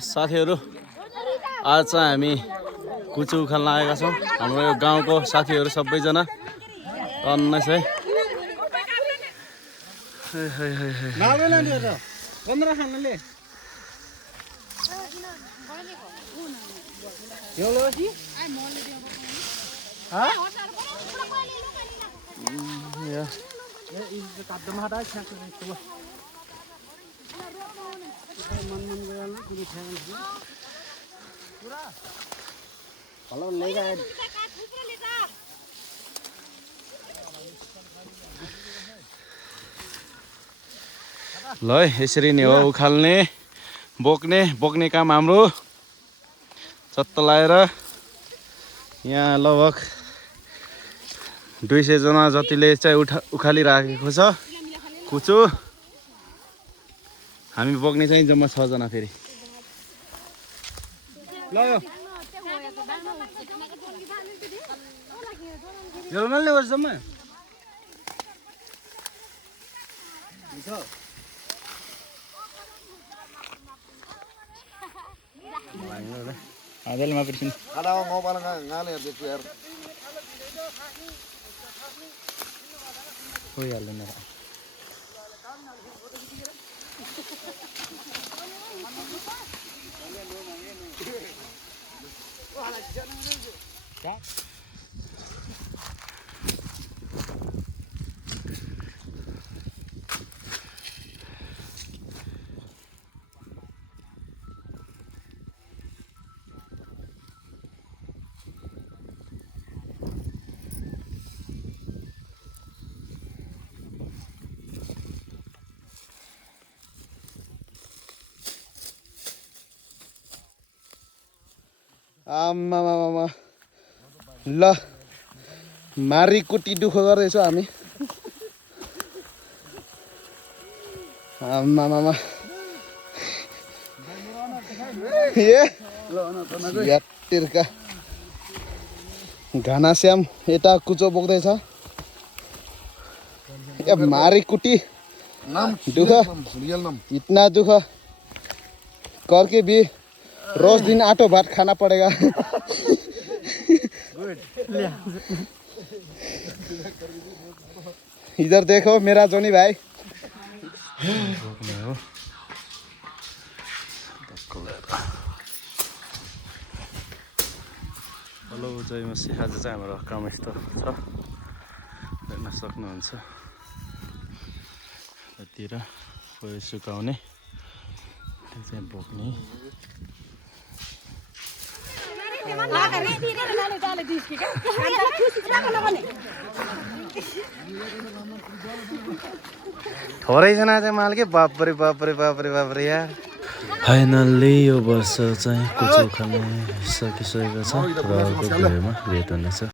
साथीहरू आज चाहिँ हामी कुचो उखाल्न आएका छौँ। हाम्रो यो गाउँको साथीहरू सबैजना टन्नै छ है। ल यसरी नै हो उखाल्ने बोक्ने काम हाम्रो। चत्त लाएर यहाँ लगभग 200 जना जतिले चाहिँ उखालिराखेको छ कुचो। हामी बोक्ने चाहिँ जम्मा 6 जना फेरि। ल यो नल्ले वर्ष जम्मा Adel mah persin. Ada ngopal ngale beku yar. Oh ya benar. आमा ल मारी कुटी दुःख गर्दैछौँ हामी। आमा यात्तिरका घनाश्याम यता कुचो बोक्दैछ। मारी कुटी दुःख इतना दुःख करके भी रोज दिन आटो भात खाना पड़ेगा। इधर देखो मेरा जोनी भाई। हेलो जय मसी। आज चाहिँ हाम्रो कामस्थल छ, हेर्न सक्नुहुन्छ। यतिर कोही सुकाउने त्यो चाहिँ बोक्ने। थोरैजना चाहिँ माल के बापरे यार। फाइनल्ली यो वर्ष चाहिँ कुचो उखाल्ने सकिसकेको छ र अर्को भिडियोमा भेट हुनेछ।